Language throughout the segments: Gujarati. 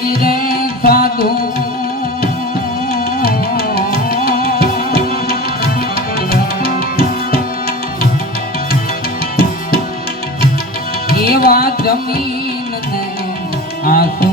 જ રે સાધુ. એવા જમીન આસમાન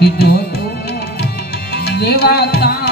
કીધો તું લેવા